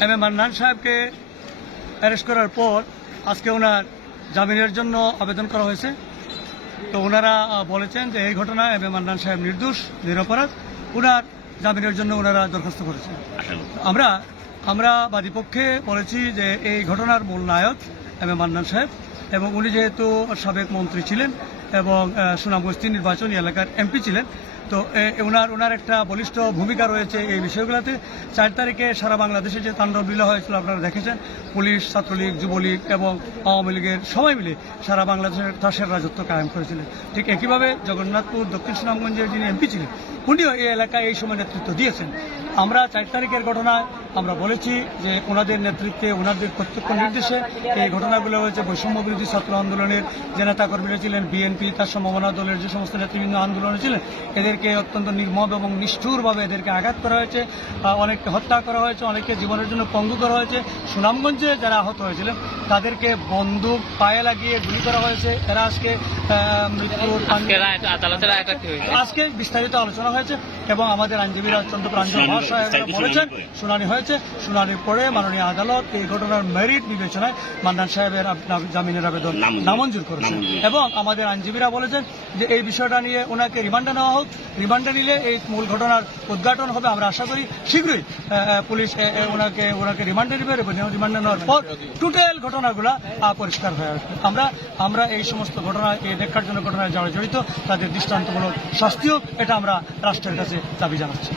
M A Mannan সাহেবকে arrest করার পর আজকে ওনার জামিনের জন্য আবেদন করা হয়েছে। তো ওনারা বলেছেন যে এই ঘটনায় এম এ মান্নান সাহেব নির্দোষ নিরপরাধ। ওনার জামিনের জন্য ওনারা দরখাস্ত করেছেন। আমরা আমরা বাদীপক্ষে বলেছি যে এই ঘটনার মূল নায়ক এম এ মান্নান সাহেব এবং উনি যেহেতু সাবেক মন্ত্রী ছিলেন এবং সুনামগঞ্জ নির্বাচনী এলাকার এমপি ছিলেন তো ওনার ওনার একটা বলিষ্ঠ ভূমিকা রয়েছে এই বিষয়গুলোতে। চার তারিখে সারা বাংলাদেশে যে তাণ্ডব লীলা হয়েছিল, আপনারা দেখেছেন, পুলিশ, ছাত্রলীগ, যুবলীগ এবং আওয়ামী লীগের সবাই মিলে সারা বাংলাদেশের তাসের রাজত্ব কায়েম করেছিলেন। ঠিক একইভাবে জগন্নাথপুর, দক্ষিণ সুনামগঞ্জের যিনি এমপি ছিলেন, উনিও এই এলাকায় এই সময় নেতৃত্ব দিয়েছেন। আমরা চার তারিখের ঘটনায়, আমরা বলেছি যে ওনাদের নেতৃত্বে, ওনাদের প্রত্যক্ষ নির্দেশে এই ঘটনাগুলো হয়েছে। বৈষম্য বিরোধী ছাত্র আন্দোলনের যে নেতাকর্মীরা ছিলেন, বিএনপি, তার সম্ভাবনা দলের যে সমস্ত নেতৃবৃন্দ আন্দোলনে ছিলেন এদেরকে অত্যন্ত নির্মম এবং নিষ্ঠুরভাবে এদেরকে আঘাত করা হয়েছে অনেককে হত্যা করা হয়েছে, অনেককে জীবনের জন্য পঙ্গু করা হয়েছে। সুনামগঞ্জে যারা আহত হয়েছিলেন তাদেরকে বন্দুক পায়ে লাগিয়ে গুলি করা হয়েছে। এরা আজকে মৃত্যুর আজকে বিস্তারিত আলোচনা হয়েছে এবং আমাদের আইনজীবীরা চন্দ্রপ্রাঞ্জন মহাশয় বলেছেন শুনানি হয়েছে। শুনানির পরে মাননীয় আদালত এই ঘটনার মেরিট বিবেচনায় মান্নান সাহেবের জামিনের আবেদন নামঞ্জুর। করেছেন। এবং আমাদের আইনজীবীরা বলেছেন যে এই বিষয়টা নিয়ে ওনাকে রিমান্ডে নেওয়া হোক। রিমান্ডে নিলে এই মূল ঘটনার উদ্ঘাটন হবে। আমরা আশা করি শীঘ্রই পুলিশ ওনাকে ওনাকে রিমান্ডে নেবে। রিমান্ডে নেওয়ার পর টোটাল ঘটনাগুলা পরিষ্কার হয়ে আসবে। আমরা আমরা এই সমস্ত ঘটনা, এই দেখার জন্য ঘটনায় যারা জড়িত, তাদের দৃষ্টান্তমূলক শাস্তিও এটা আমরা রাষ্ট্রের কাছে দাবি জানাচ্ছি।